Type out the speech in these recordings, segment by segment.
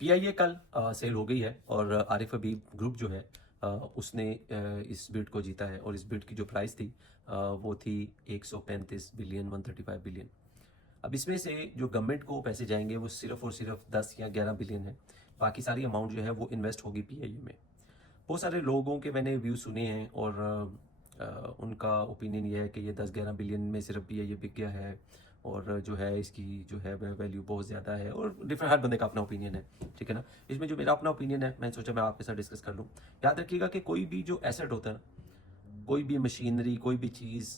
PIA कल cell हो गई है और आरिफ हबीब ग्रुप जो है उसने इस बिड को जीता है और इस बिड की जो प्राइस थी वो थी 135 बिलियन 135 बिलियन। अब इसमें से जो गवर्नमेंट को पैसे जाएंगे वो सिर्फ और सिर्फ 10 या 11 बिलियन है। बाकी सारी अमाउंट जो है वो इन्वेस्ट होगी पीआईए में। बहुत सारे लोगों के मैंने व्यू सुने हैं और उनका ओपिनियन ये है कि ये 10-11 बिलियन में सिर्फ पीआईए बिक गया है और जो है इसकी जो है वैल्यू बहुत ज़्यादा है और डिफरेंट हर बंदे का अपना ओपिनियन है। ठीक है ना। इसमें जो मेरा अपना ओपिनियन है मैंने सोचा मैं आपके साथ डिस्कस कर लूँ। याद रखिएगा कि कोई भी जो एसेट होता है ना, कोई भी मशीनरी कोई भी चीज़,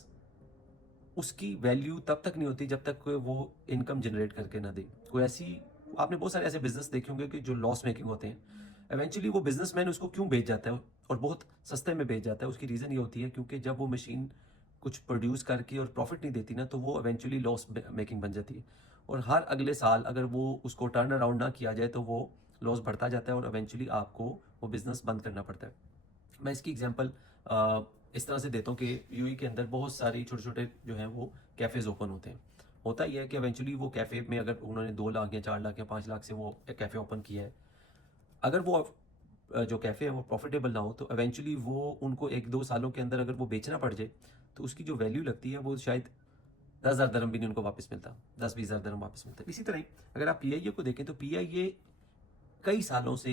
उसकी वैल्यू तब तक नहीं होती जब तक वो इनकम जनरेट करके ना दे। कोई ऐसी, आपने बहुत सारे ऐसे बिजनेस देखे होंगे कि जो लॉस मेकिंग होते हैं, इवेंचुअली वो बिजनेसमैन उसको क्यों बेच जाता है और बहुत सस्ते में बेच जाता है। उसकी रीज़न ये होती है क्योंकि जब वो मशीन कुछ प्रोड्यूस करके और प्रॉफिट नहीं देती ना तो वो इवेंचुअली लॉस मेकिंग बन जाती है और हर अगले साल अगर वो उसको टर्न अराउंड ना किया जाए तो वो लॉस बढ़ता जाता है और इवेंचुअली आपको वो बिजनेस बंद करना पड़ता है। मैं इसकी एग्जांपल इस तरह से देता हूँ कि यूएई के अंदर बहुत सारी छोटे छोटे जो हैं वो कैफ़ेज़ ओपन होते हैं। होता ही है कि इवेंचुअली वो कैफ़े में अगर उन्होंने 2 लाख या 4 लाख या 5 लाख से वो कैफ़े ओपन किया है, अगर वो जो कैफ़े है वो प्रॉफिटेबल ना हो तो इवेंचुअली वो उनको 1-2 सालों के अंदर अगर वो बेचना पड़ जाए तो उसकी जो वैल्यू लगती है वो शायद 10,000 दरम भी नहीं उनको वापस मिलता, 10-20 हज़ार दरम वापस मिलता। इसी तरह ही अगर आप पीआईए को देखें तो पीआईए कई सालों से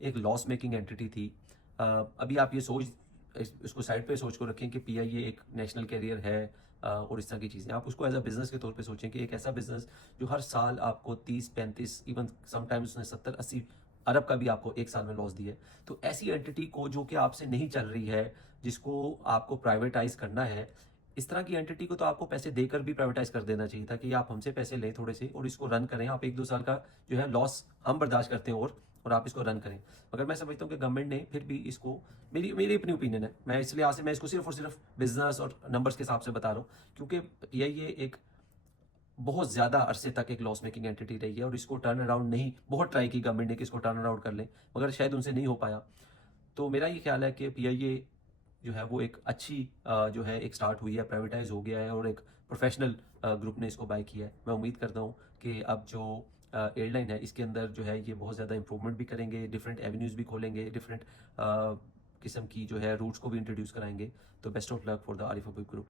एक लॉस मेकिंग एंटिटी थी। अभी आप ये सोच इसको साइड पे सोच को रखें कि पीआईए एक नेशनल कैरियर है और इस तरह की चीज़ें। आप उसको एज अ बिजनेस के तौर पे सोचें कि एक ऐसा बिजनेस जो हर साल आपको 30-35 इवन समटाइम्स उसने 70-80 अरब का भी आपको एक साल में लॉस दिया है। तो ऐसी एंटिटी को जो कि आपसे नहीं चल रही है, जिसको आपको प्राइवेटाइज करना है, इस तरह की एंटिटी को तो आपको पैसे देकर भी प्राइवेटाइज कर देना चाहिए था कि आप हमसे पैसे लें थोड़े से और इसको रन करें। आप 1-2 साल का जो है लॉस हम बर्दाश्त करते हैं और आप इसको रन करें। मगर मैं समझता हूँ कि गवर्नमेंट ने फिर भी इसको, मेरी मेरी अपनी ओपिनियन है, मैं इसलिए आज से मैं इसको सिर्फ और सिर्फ बिजनेस और नंबर्स के हिसाब से बता रहा हूँ क्योंकि ये एक बहुत ज़्यादा अरसे तक एक लॉस मेकिंग एंटिटी रही है और इसको टर्न अराउंड नहीं, बहुत ट्राई की गवर्नमेंट ने कि इसको टर्न अराउंड कर लें मगर शायद उनसे नहीं हो पाया। तो मेरा ये ख्याल है कि पीआईए जो है वो एक अच्छी जो है एक स्टार्ट हुई है, प्राइवेटाइज हो गया है और एक प्रोफेशनल ग्रुप ने इसको बाय किया है। मैं उम्मीद करता हूँ कि अब जो एयरलाइन है इसके अंदर जो है ये बहुत ज़्यादा इंप्रूवमेंट भी करेंगे, डिफरेंट एवेन्यूज़ भी खोलेंगे, डिफरेंट किस्म की जो है रूट्स को भी इंट्रोड्यूस कराएंगे। तो best of luck for the Arif Habib group.